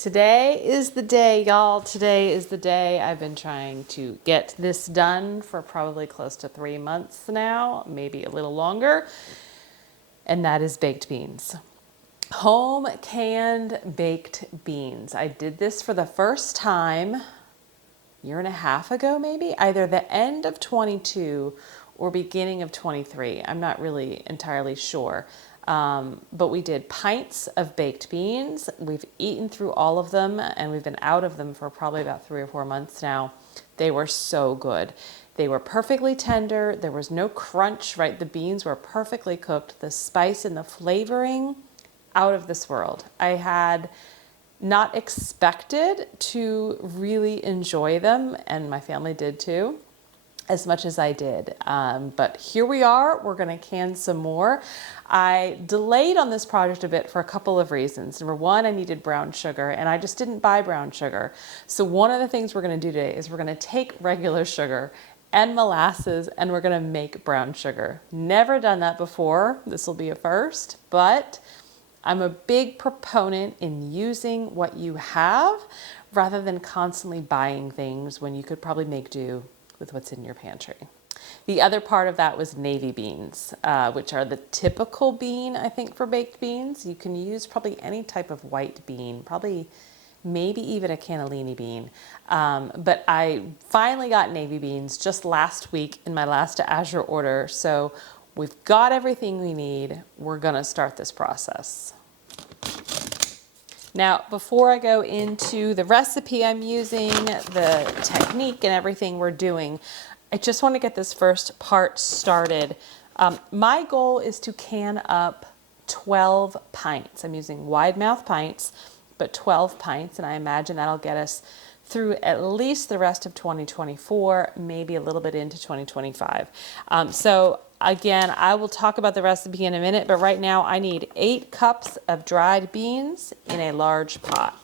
Today is the day, y'all. Today is the day. I've been trying to get this done for probably close to 3 months now, maybe a little longer. And that is baked beans. Home canned baked beans. I did this for the first time a year and a half ago, maybe, either the end of 22 or beginning of 23. I'm not really entirely sure. But we did pints of baked beans. We've eaten through all of them and we've been out of them for probably about 3 or 4 months now. They were so good. They were perfectly tender. There was no crunch, right? The beans were perfectly cooked. The spice and the flavoring, out of this world. I had not expected to really enjoy them, and my family did too, as much as I did. But here we are, we're gonna can some more. I delayed on this project a bit for a couple of reasons. Number one, I needed brown sugar and I just didn't buy brown sugar. So one of the things we're gonna do today is we're gonna take regular sugar and molasses and we're gonna make brown sugar. Never done that before. This will be a first, but I'm a big proponent in using what you have rather than constantly buying things when you could probably make do with what's in your pantry. The other part of that was navy beans, which are the typical bean, I think, for baked beans. You can use probably any type of white bean, probably maybe even a cannellini bean. But I finally got navy beans just last week in my last Azure order. So we've got everything we need. We're gonna start this process. Now, before I go into the recipe I'm using, the technique and everything we're doing, I just want to get this first part started. My goal is to can up 12 pints. I'm using wide mouth pints, but 12 pints, and I imagine that'll get us through at least the rest of 2024, maybe a little bit into 2025. So again, I will talk about the recipe in a minute, but right now I need 8 cups of dried beans in a large pot.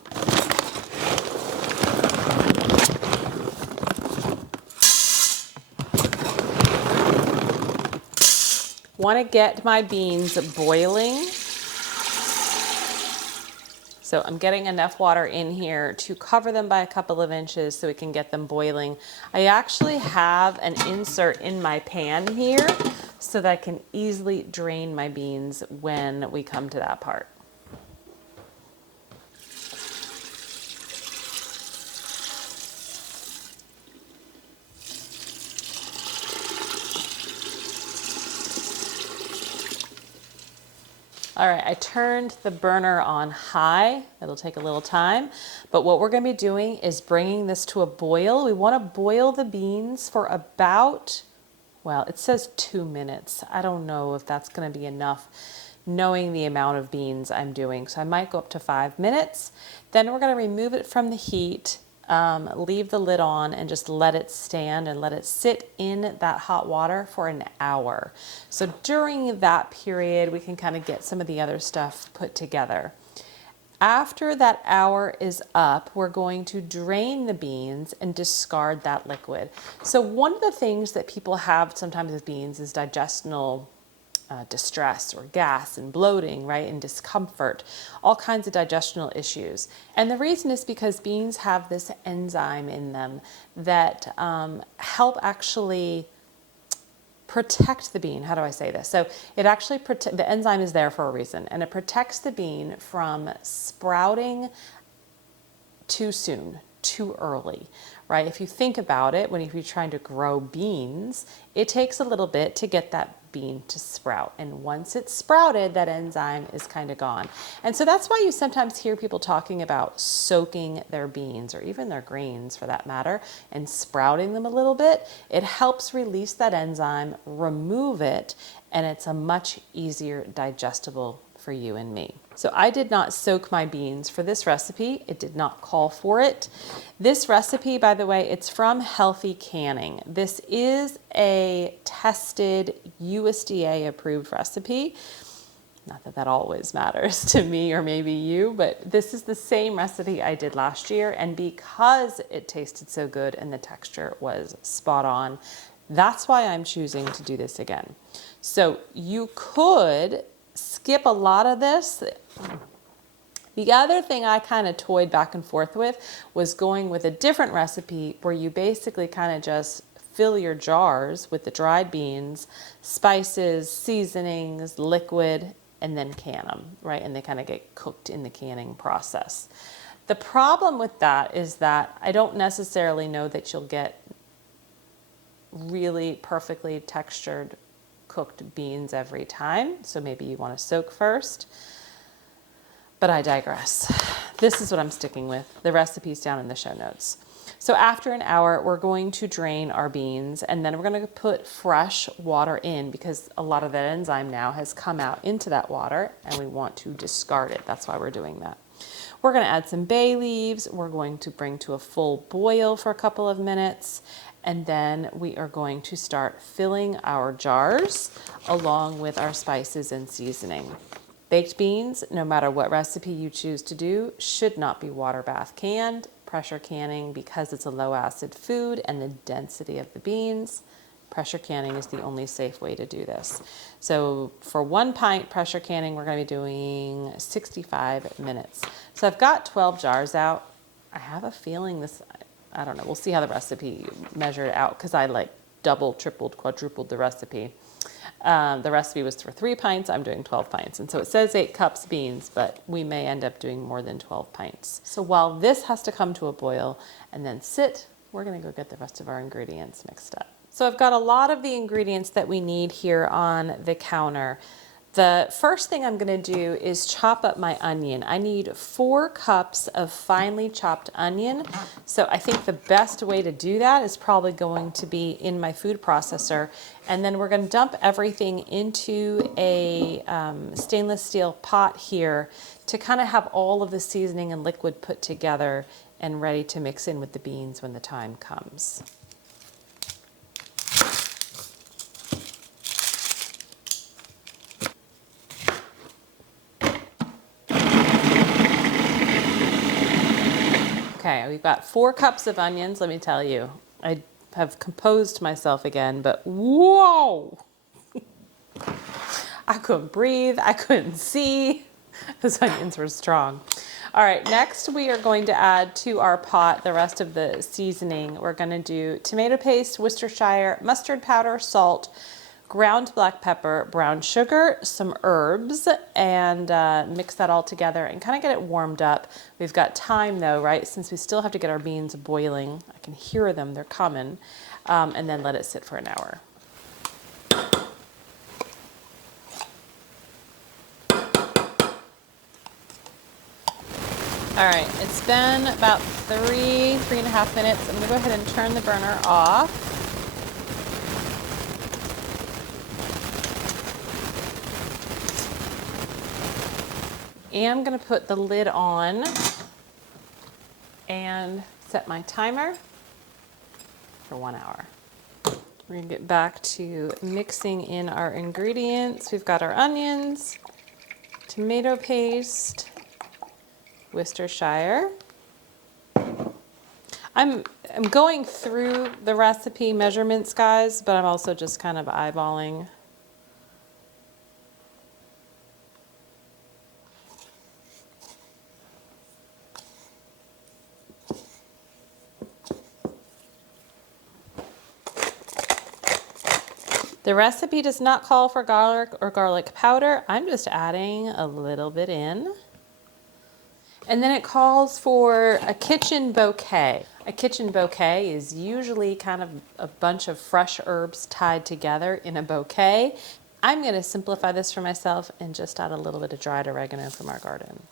Want to get my beans boiling. So I'm getting enough water in here to cover them by a couple of inches so we can get them boiling. I actually have an insert in my pan here so that I can easily drain my beans when we come to that part. All right, I turned the burner on high. It'll take a little time, but what we're gonna be doing is bringing this to a boil. We wanna boil the beans for about, well, it says 2 minutes. I don't know if that's gonna be enough knowing the amount of beans I'm doing. So I might go up to 5 minutes. Then we're gonna remove it from the heat, leave the lid on and just let it stand and let it sit in that hot water for an hour. So during that period, we can kind of get some of the other stuff put together. After that hour is up, we're going to drain the beans and discard that liquid. So one of the things that people have sometimes with beans is digestional distress or gas and bloating, right, and discomfort, all kinds of digestional issues. And the reason is because beans have this enzyme in them that help actually protect the bean. How do I say this? So it actually the enzyme is there for a reason, and it protects the bean from sprouting too soon, too early, right? If you think about it, if you're trying to grow beans, it takes a little bit to get that bean to sprout. And once it's sprouted, that enzyme is kind of gone. And so that's why you sometimes hear people talking about soaking their beans or even their greens for that matter and sprouting them a little bit. It helps release that enzyme, remove it, and it's a much easier digestible for you and me. So I did not soak my beans for this recipe. It did not call for it. This recipe, by the way, it's from Healthy Canning. This is a tested USDA approved recipe. Not that that always matters to me or maybe you, but this is the same recipe I did last year. And because it tasted so good and the texture was spot on, that's why I'm choosing to do this again. So you could skip a lot of this. The other thing I kind of toyed back and forth with was going with a different recipe where you basically kind of just fill your jars with the dried beans, spices, seasonings, liquid, and then can them, right? And they kind of get cooked in the canning process. The problem with that is that I don't necessarily know that you'll get really perfectly textured cooked beans every time. So maybe you want to soak first. But I digress. This is what I'm sticking with. The recipe's down in the show notes. So after an hour, we're going to drain our beans, and then we're going to put fresh water in because a lot of that enzyme now has come out into that water and we want to discard it. That's why we're doing that. We're going to add some bay leaves. We're going to bring to a full boil for a couple of minutes, and then we are going to start filling our jars along with our spices and seasoning. Baked beans, no matter what recipe you choose to do, should not be water bath canned. Pressure canning, because it's a low acid food and the density of the beans, pressure canning is the only safe way to do this. So for 1 pint pressure canning, we're going to be doing 65 minutes. So I've got 12 jars out. I have a feeling this, I don't know, we'll see how the recipe measured out because I like double, tripled, quadrupled the recipe. The recipe was for 3 pints. I'm doing 12 pints. And so it says 8 cups beans, but we may end up doing more than 12 pints. So while this has to come to a boil and then sit, we're going to go get the rest of our ingredients mixed up. So I've got a lot of the ingredients that we need here on the counter. The first thing I'm going to do is chop up my onion. I need 4 cups of finely chopped onion. So I think the best way to do that is probably going to be in my food processor. And then we're going to dump everything into a stainless steel pot here to kind of have all of the seasoning and liquid put together and ready to mix in with the beans when the time comes. Okay, we've got 4 cups of onions. Let me tell you, I have composed myself again, but whoa! I couldn't breathe, I couldn't see. Those onions were strong. All right, next we are going to add to our pot the rest of the seasoning. We're going to do tomato paste, Worcestershire, mustard powder, salt, ground black pepper, brown sugar, some herbs, and mix that all together and kind of get it warmed up. We've got time though, right? Since we still have to get our beans boiling. I can hear them, they're coming. And then let it sit for an hour. All right, it's been about 3.5 minutes. I'm gonna go ahead and turn the burner off. And I'm gonna put the lid on and set my timer for 1 hour. We're gonna get back to mixing in our ingredients. We've got our onions, tomato paste, Worcestershire. I'm going through the recipe measurements, guys, but I'm also just kind of eyeballing. The recipe does not call for garlic or garlic powder. I'm just adding a little bit in. And then it calls for a kitchen bouquet. A kitchen bouquet is usually kind of a bunch of fresh herbs tied together in a bouquet. I'm going to simplify this for myself and just add a little bit of dried oregano from our garden.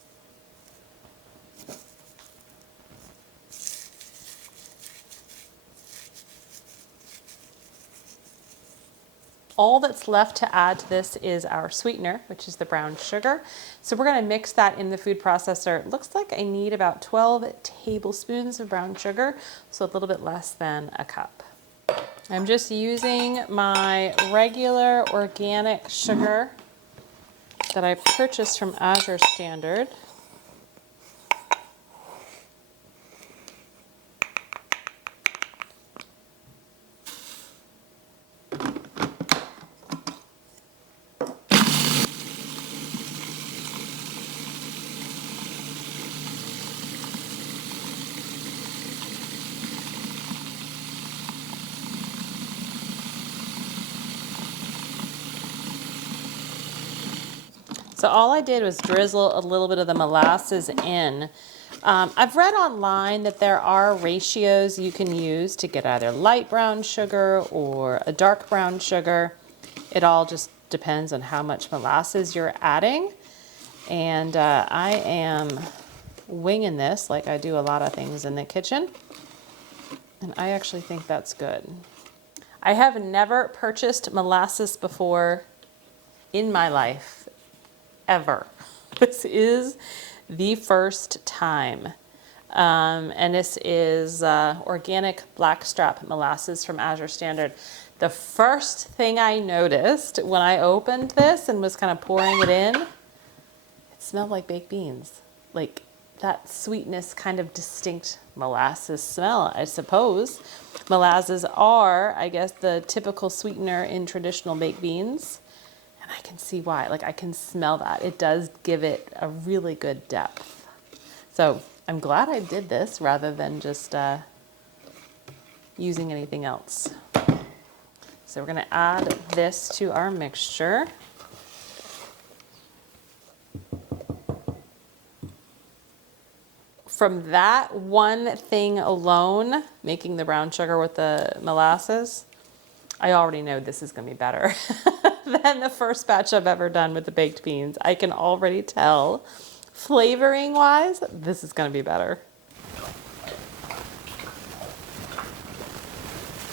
All that's left to add to this is our sweetener, which is the brown sugar. So we're going to mix that in the food processor. It looks like I need about 12 tablespoons of brown sugar, so a little bit less than a cup. I'm just using my regular organic sugar that I purchased from Azure Standard. So all I did was drizzle a little bit of the molasses in. I've read online that there are ratios you can use to get either light brown sugar or a dark brown sugar. It all just depends on how much molasses you're adding. And I am winging this like I do a lot of things in the kitchen. And I actually think that's good. I have never purchased molasses before in my life, ever. This is the first time. And this is organic blackstrap molasses from Azure Standard. The first thing I noticed when I opened this and was kind of pouring it in, it smelled like baked beans. Like that sweetness, kind of distinct molasses smell, I suppose. Molasses are, I guess, the typical sweetener in traditional baked beans. And I can see why. Like I can smell that. It does give it a really good depth. So I'm glad I did this rather than just using anything else. So we're gonna add this to our mixture. From that one thing alone, making the brown sugar with the molasses, I already know this is gonna be better than the first batch I've ever done with the baked beans. I can already tell, flavoring wise, this is gonna be better.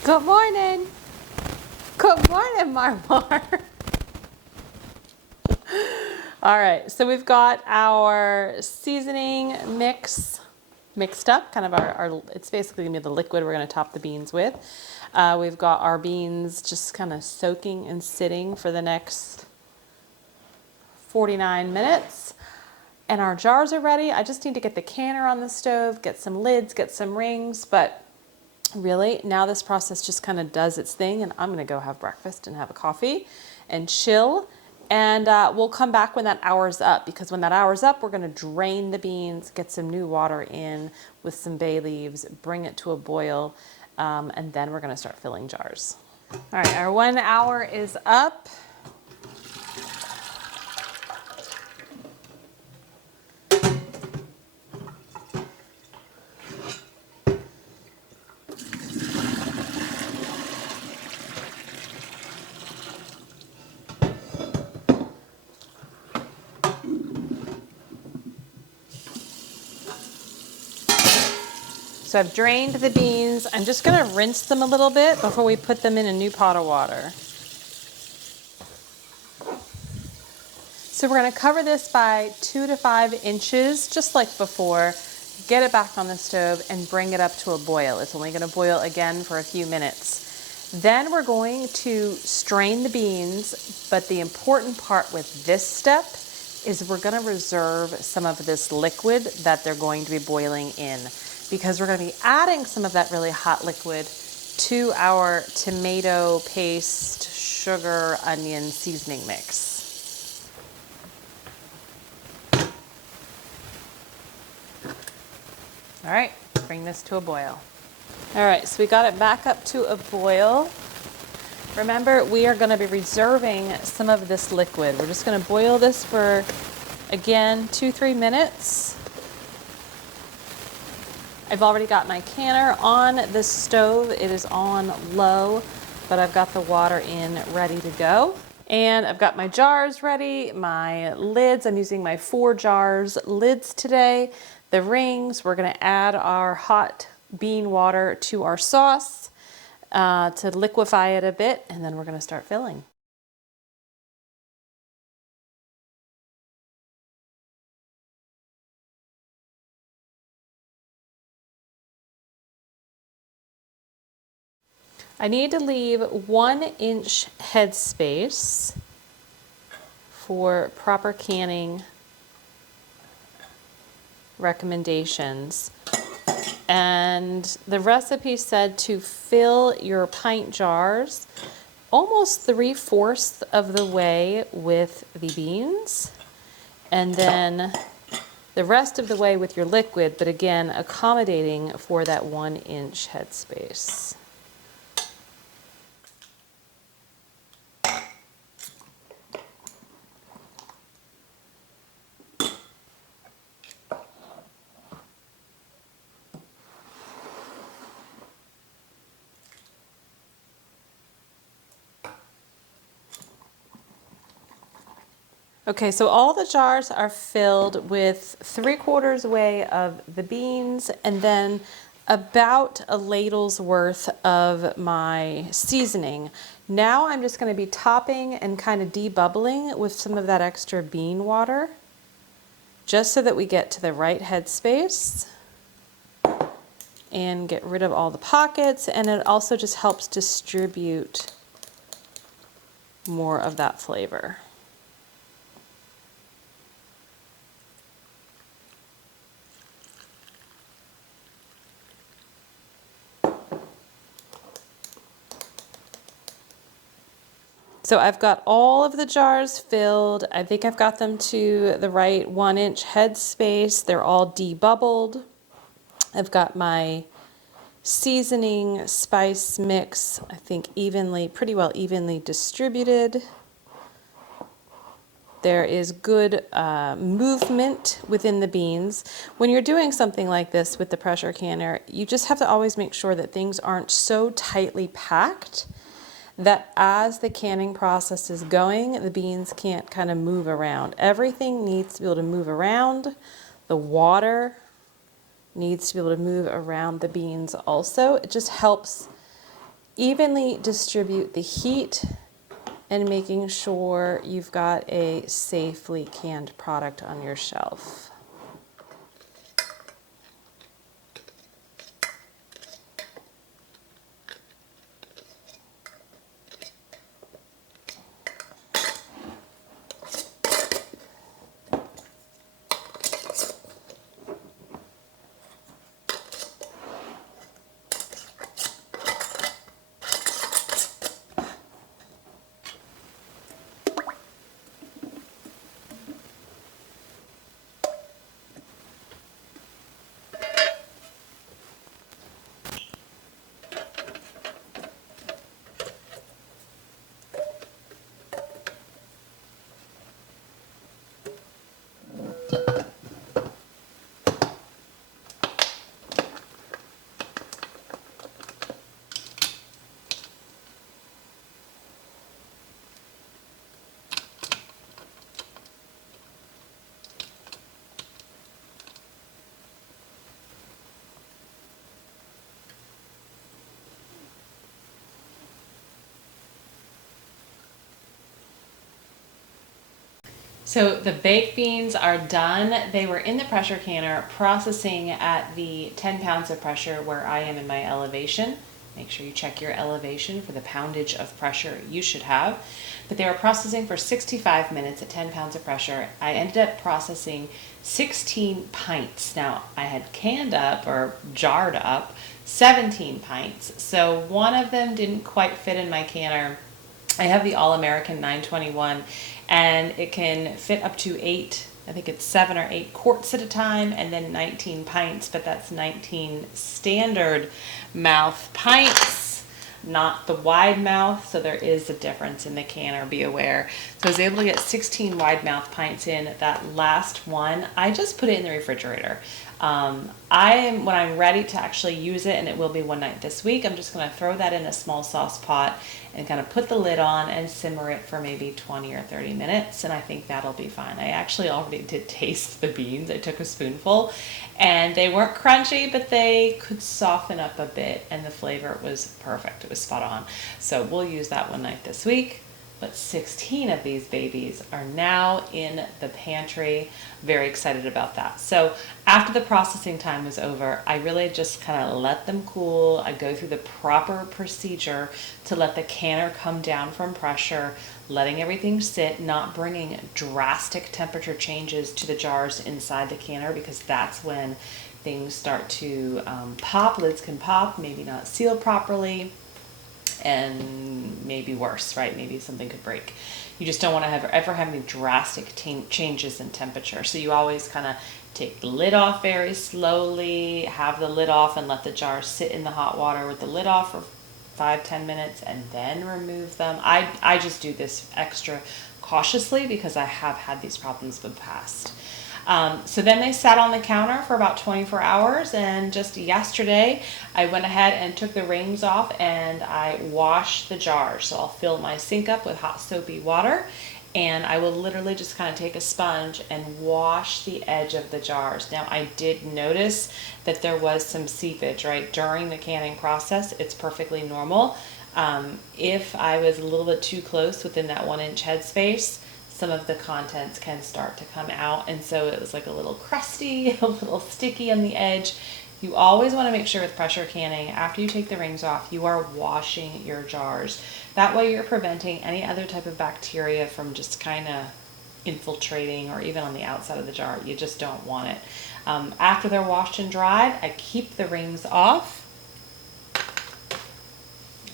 Good morning. Good morning, Marmar. All right, so we've got our seasoning mix mixed up, kind of our it's basically gonna be the liquid we're gonna top the beans with. We've got our beans just kind of soaking and sitting for the next 49 minutes. And our jars are ready. I just need to get the canner on the stove, get some lids, get some rings, but really now this process just kind of does its thing, and I'm gonna go have breakfast and have a coffee and chill. And we'll come back when that hour's up, because when that hour's up, we're gonna drain the beans, get some new water in with some bay leaves, bring it to a boil, and then we're gonna start filling jars. All right, our 1 hour is up. So I've drained the beans. I'm just gonna rinse them a little bit before we put them in a new pot of water. So we're gonna cover this by 2 to 5 inches, just like before, get it back on the stove and bring it up to a boil. It's only gonna boil again for a few minutes. Then we're going to strain the beans, but the important part with this step is we're gonna reserve some of this liquid that they're going to be boiling in, because we're gonna be adding some of that really hot liquid to our tomato paste, sugar, onion seasoning mix. All right, bring this to a boil. All right, so we got it back up to a boil. Remember, we are gonna be reserving some of this liquid. We're just gonna boil this for, again, 2-3 minutes. I've already got my canner on the stove. It is on low, but I've got the water in ready to go. And I've got my jars ready, my lids. I'm using my 4 jars lids today. The rings, we're gonna add our hot bean water to our sauce to liquefy it a bit, and then we're gonna start filling. I need to leave 1 inch headspace for proper canning recommendations. And the recipe said to fill your pint jars almost 3/4 of the way with the beans, and then the rest of the way with your liquid, but again, accommodating for that 1 inch headspace. Okay, so all the jars are filled with 3/4 way of the beans and then about a ladle's worth of my seasoning. Now I'm just going to be topping and kind of debubbling with some of that extra bean water, just so that we get to the right headspace and get rid of all the pockets, and it also just helps distribute more of that flavor. So I've got all of the jars filled. I think I've got them to the right 1-inch head space. They're all debubbled. I've got my seasoning spice mix, I think pretty well evenly distributed. There is good movement within the beans. When you're doing something like this with the pressure canner, you just have to always make sure that things aren't so tightly packed that as the canning process is going, the beans can't kind of move around. Everything needs to be able to move around. The water needs to be able to move around the beans also. It just helps evenly distribute the heat and making sure you've got a safely canned product on your shelf. So the baked beans are done. They were in the pressure canner processing at the 10 pounds of pressure where I am in my elevation. Make sure you check your elevation for the poundage of pressure you should have. But they were processing for 65 minutes at 10 pounds of pressure. I ended up processing 16 pints. Now I had canned up or jarred up 17 pints. So one of them didn't quite fit in my canner. I have the All-American 921 and it can fit up to 8, I think it's 7 or 8 quarts at a time, and then 19 pints, but that's 19 standard mouth pints, not the wide mouth, so there is a difference in the canner, be aware. So I was able to get 16 wide mouth pints in. That last one, I just put it in the refrigerator. When I'm ready to actually use it, and it will be one night this week, I'm just going to throw that in a small sauce pot and kind of put the lid on and simmer it for maybe 20 or 30 minutes, and I think that'll be fine. I actually already did taste the beans. I took a spoonful, and they weren't crunchy, but they could soften up a bit, and the flavor was perfect. It was spot on. So we'll use that one night this week. But 16 of these babies are now in the pantry. Very excited about that. So after the processing time was over, I really just kind of let them cool. I go through the proper procedure to let the canner come down from pressure, letting everything sit, not bringing drastic temperature changes to the jars inside the canner, because that's when things start to pop. Lids can pop, maybe not seal properly, and maybe worse, right? Maybe something could break. You just don't want to ever have any drastic changes in temperature. So you always kind of take the lid off very slowly, have the lid off and let the jar sit in the hot water with the lid off for 5-10 minutes and then remove them. I just do this extra cautiously because I have had these problems in the past. So then they sat on the counter for about 24 hours, and just yesterday I went ahead and took the rings off and I washed the jars. So I'll fill my sink up with hot soapy water and I will literally just kind of take a sponge and wash the edge of the jars. Now, I did notice that there was some seepage, right? During the canning process, it's perfectly normal. If I was a little bit too close within that 1-inch headspace, some of the contents can start to come out. And so it was like a little crusty, a little sticky on the edge. You always want to make sure with pressure canning, after you take the rings off, you are washing your jars. That way you're preventing any other type of bacteria from just kind of infiltrating, or even on the outside of the jar. You just don't want it. After they're washed and dried, I keep the rings off.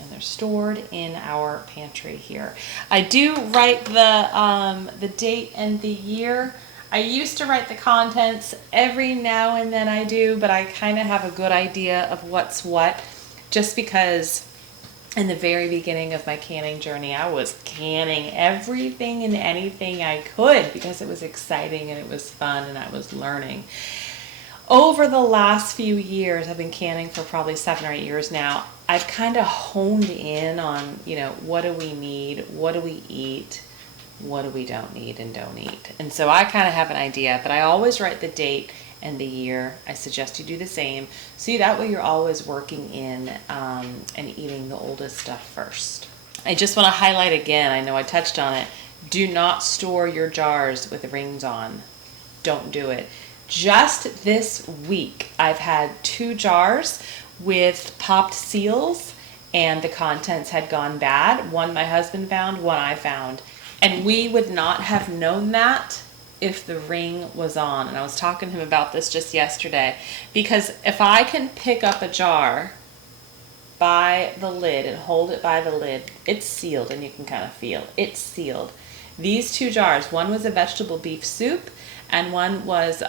And they're stored in our pantry here. I do write the date and the year. I used to write the contents. Every now and then I do, but I kind of have a good idea of what's what, just because in the very beginning of my canning journey, I was canning everything and anything I could because it was exciting and it was fun and I was learning. Over the last few years, I've been canning for probably 7 or 8 years now. I've kind of honed in on, what do we need? What do we eat? What do we don't need and don't eat? And so I kind of have an idea, but I always write the date and the year. I suggest you do the same. So that way you're always working in and eating the oldest stuff first. I just want to highlight again, I know I touched on it, do not store your jars with rings on. Don't do it. Just this week, I've had 2 jars with popped seals and the contents had gone bad. One my husband found, one I found. And we would not have known that if the ring was on. And I was talking to him about this just yesterday, because if I can pick up a jar by the lid and hold it by the lid, it's sealed and you can kind of feel it's sealed. These 2 jars, one was a vegetable beef soup and one was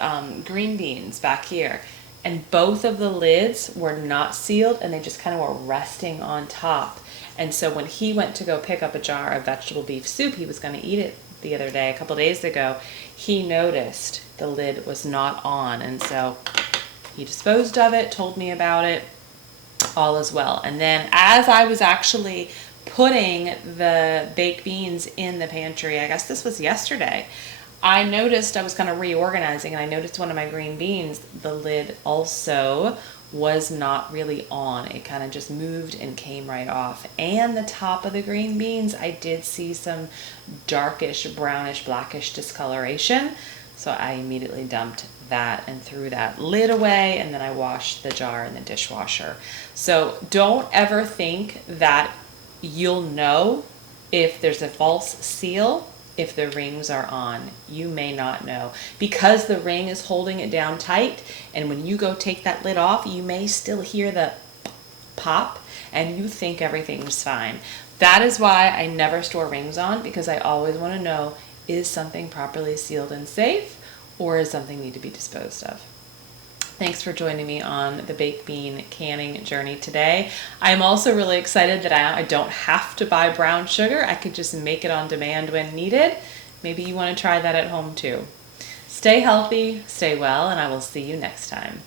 green beans back here. And both of the lids were not sealed and they just kind of were resting on top. And so when he went to go pick up a jar of vegetable beef soup, he was going to eat it the other day, a couple days ago, he noticed the lid was not on. And so he disposed of it, told me about it, all is well. And then as I was actually putting the baked beans in the pantry, I guess this was yesterday, I noticed I was kind of reorganizing and I noticed one of my green beans, the lid also was not really on. It kind of just moved and came right off. And the top of the green beans, I did see some darkish, brownish, blackish discoloration. So I immediately dumped that and threw that lid away, and then I washed the jar in the dishwasher. So don't ever think that you'll know if there's a false seal if the rings are on. You may not know, because the ring is holding it down tight, and when you go take that lid off, you may still hear the pop and you think everything's fine. That is why I never store rings on, because I always want to know, is something properly sealed and safe, or is something need to be disposed of? Thanks for joining me on the baked bean canning journey today. I'm also really excited that I don't have to buy brown sugar. I could just make it on demand when needed. Maybe you want to try that at home too. Stay healthy, stay well, and I will see you next time.